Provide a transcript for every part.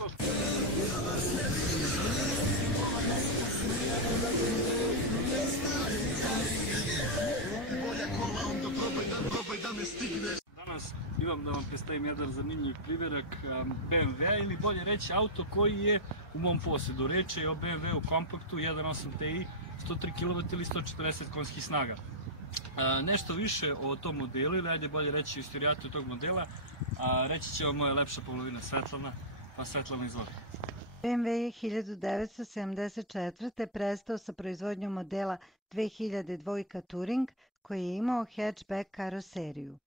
auto. Danas imam da vam predstavim jedan zanimljiv primjerak BMW, ili bolje reći auto koji je u mom posjedu. Reč je o BMW-u kompaktu 1.8 Ti, 103 kW ili 140 konjskih snaga. Nešto više o tom modelu, ili ajde bolje reći istorijatu tog modela, reći će vam moja lepša polovina Svetlana, pa Svetlana izvoli. BMW je 1974. prestao sa proizvodnjom modela 2002 Touring koji je imao hatchback karoseriju.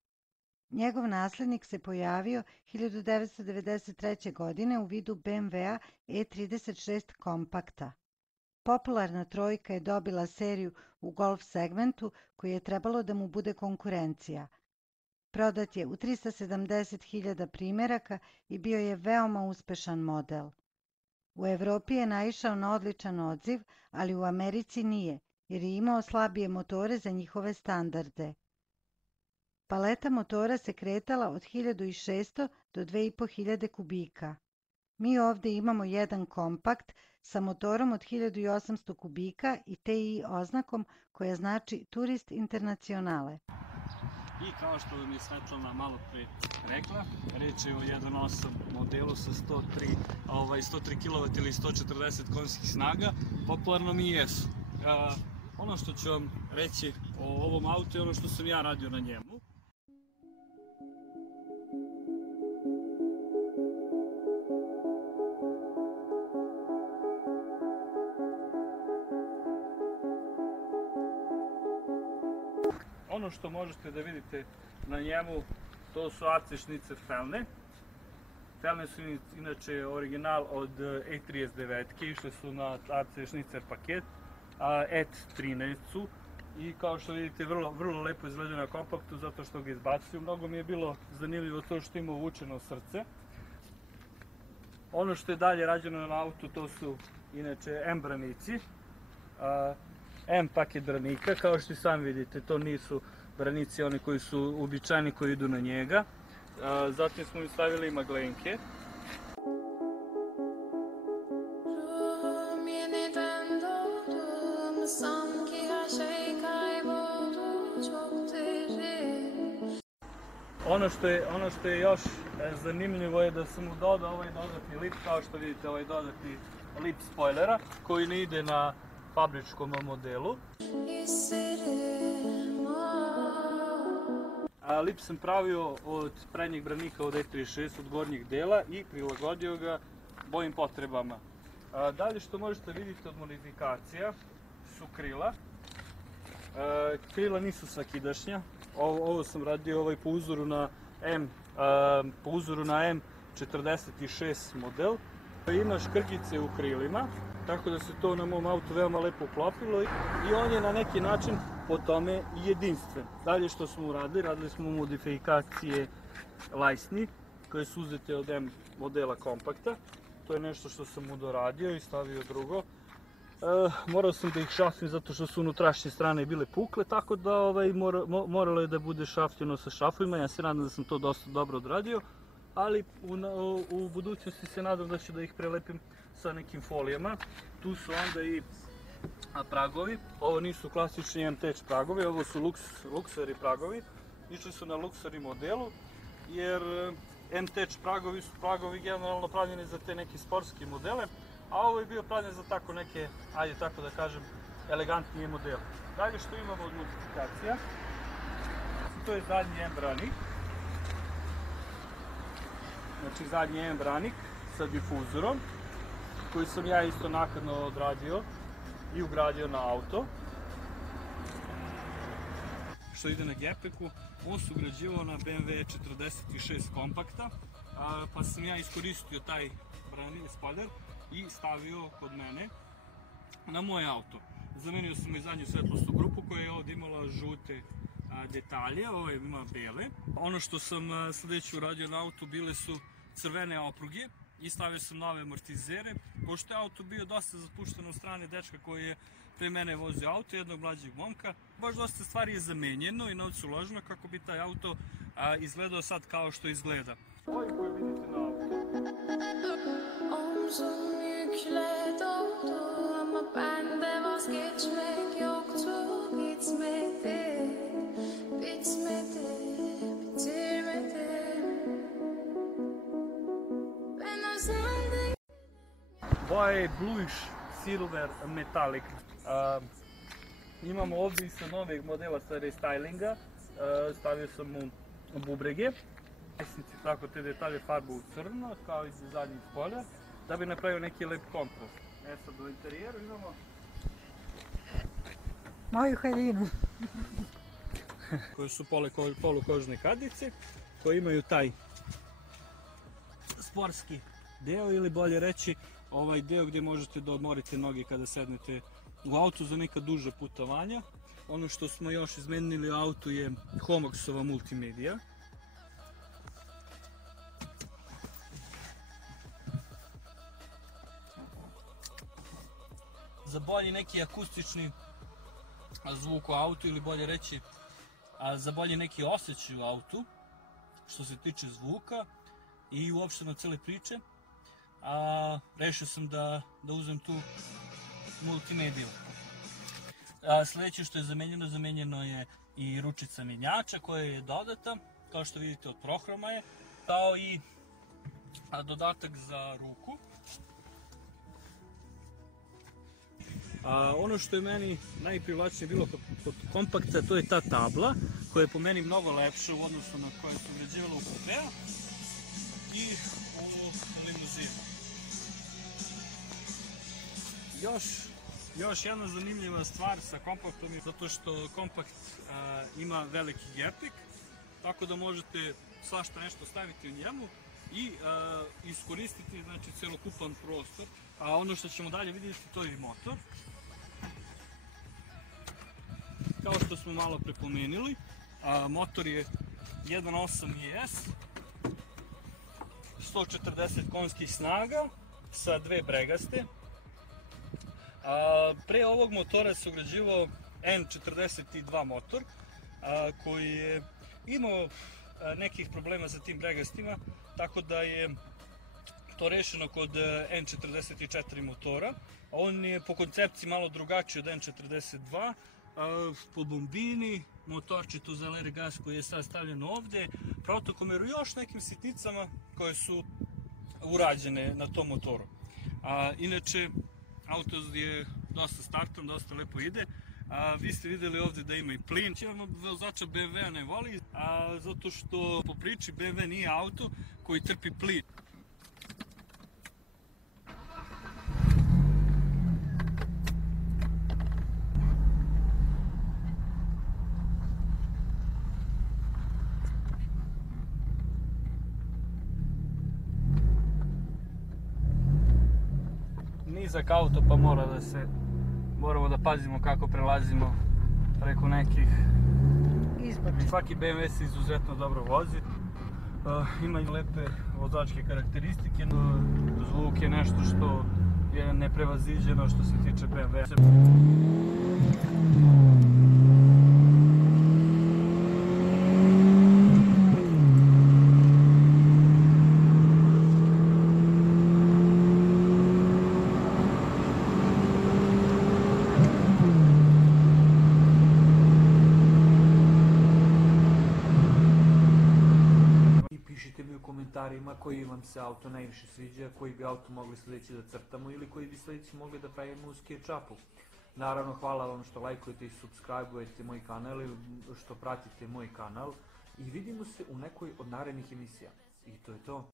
Njegov naslednik se pojavio 1993. godine u vidu BMW-a E36 kompakta. Popularna trojka je dobila seriju u golf segmentu koji je trebalo da mu bude konkurencija. Prodat je u 370.000 primjeraka i bio je veoma uspešan model. U Evropi je naišao na odličan odziv, ali u Americi nije, jer je imao slabije motore za njihove standarde. Paleta motora se kretala od 1600 do 2500 kubika. Mi ovdje imamo jedan kompakt sa motorom od 1800 kubika i TI oznakom koja znači Turist Internacionale. I kao što vam je Svetlana malo pre rekla, reč je o 1.8 modelu sa 103 kW ili 140 konjskih snaga, popularno mi jesu. Ono što ću vam reći o ovom autu je ono što sam ja radio na njemu. Ono što možete da vidite na njemu, to su AC šnicer felne. Felne su inače original od E39, išle su na AC šnicer paket, ET13 su. I kao što vidite, vrlo lepo izgleda na kompaktu zato što ga izbacuju. Mnogo mi je bilo zanimljivo to što ima uvučeno srce. Ono što je dalje rađeno na autu, to su inače M branici. M paket branika, kao što i sam vidite, to nisu branici oni koji su uobičajeni koji idu na njega. Zatim smo im stavili maglenke. Ono što je još zanimljivo je da sam mu dodao ovaj dodatni lip, kao što vidite ovaj dodatni lip spoilera koji ne ide na fabričkom modelu. Lip sam pravio od prednjeg branika od E36, od gornjeg dela i prilagodio ga mojim potrebama. Dalje što možete vidjeti od modifikacija su krila. Krila nisu svakidašnja. Ovo sam radio po uzoru na M46 model. Ima škrgice u krilima, tako da se to na mom autu veoma lepo uklopilo i on je na neki način po tome jedinstven. Dalje što smo uradili, radili smo modifikacije lajsni koje su uzete od M modela kompakta. To je nešto što sam mu doradio i stavio drugo. Morao sam da ih šafim zato što su unutrašnje strane bile pukle, tako da moralo je da bude šafljeno sa šafovima. Ja se nadam da sam to dosta dobro odradio, ali u budućnosti se nadam da ću da ih prelepim sa nekim folijama. Tu su onda i pragovi. Ovo nisu klasični MTH pragovi, ovo su Luxury pragovi. Išli su na Luxury modelu, jer MTH pragovi su pragovi generalno pravljeni za te neke sportske modele, a ovo je bio pravljen za tako neke, ajde tako da kažem, elegantnije modele. Dalje što imamo od modifikacija, to je zadnji M branik. Znači zadnji M branik sa difuzorom, koji sam ja isto naknadno odradio i ugradio na auto. Što ide na gepeku, on se ugrađivao na BMW 46 kompakta, pa sam ja iskoristio taj spoiler i stavio kod mene na moj auto. Zamenio sam i zadnju svetlosnu grupu koja je ovdje imala žute detalje, ovo je ima bele. Ono što sam sledeće uradio na autu bile su crvene opruge i stavio sam nove amortizere. Pošto je auto bio dosta zapušten od strane dečka koji je pre mene vozio auto, jednog mlađeg momka, baš dosta stvari je zamenjeno i novcu uloženo kako bi taj auto izgledao sad kao što izgleda. Ovi koji vidite na auto Omzum yükle doldu ama bende vazgeçmek yoktu. Bitmedi, bitmedi, bitirmedim. Ben özendim. Boja je bluish silver metallic. Imamo ovdje isto novih modela sa restylinga. Stavio sam mu bubrege. Desnici tako te detalje farbu u crno, kao i za zadnji spolja, da bi napravio neki lep kontrast. Sad u interijeru imamo Moju haljinu. koje su polukožne kadice, koje imaju taj sportski deo, ili bolje reći ovaj deo gdje možete da odmorite noge kada sednete u autu za neka duža putovanja. Ono što smo još izmenili u autu je Homaxova multimedija. Za bolji neki akustični zvuk u autu, ili bolje reći za bolji neki osjećaj u autu što se tiče zvuka i uopšteno cele priče, rešio sam da uzem tu multimediju. Sljedeće što je zamenjeno je i ručica menjača koja je dodata, kao što vidite od Prohroma je, kao i dodatak za ruku. Ono što je meni najprivlačnije bilo kod kompakta, to je ta tabla, koja je po meni mnogo lepša u odnosu na koje su ugrađivala u kupea i u limuzinu. Još jedna zanimljiva stvar sa kompaktom je zato što kompakt ima veliki gepik, tako da možete svašta nešto staviti u njemu i iskoristiti, znači, celokupan prostor. A ono što ćemo dalje vidjeti, to je i motor. Kao što smo malo prepomenuli, motor je 1.8 ES, 140 konjskih snaga sa dve bregaste. Pre ovog motora se ugrađivao N42 motor koji je imao nekih problema sa tim bregastima, tako da je to rešeno kod N44 motora. On je po koncepciji malo drugačiji od N42, po bombini, motorčitu za LR gas koji je sad stavljen ovde, protokomeru i još nekim sitnicama koje su urađene na tom motoru. Inače, auto je dosta startan, dosta lepo ide. Vi ste videli ovde da ima i plin. Većina vozača BMW-a ne voli, zato što po priči BMW nije auto koji trpi plin. Nizak auto, pa moramo da pazimo kako prelazimo preko nekih izbačaja. Svaki BMW se izuzetno dobro vozi, ima i lepe vozačke karakteristike. Zvuk je nešto što je neprevaziđeno što se tiče BMW-a. Komentarima koji vam se auto najviše sviđa, koji bi auto mogli sljedeći da crtamo ili koji bi sljedeći mogli da pravimo u SketchUpu. Naravno, hvala vam što lajkujete i subscribe-ujete moj kanal ili što pratite moj kanal i vidimo se u nekoj od narednih emisija. I to je to.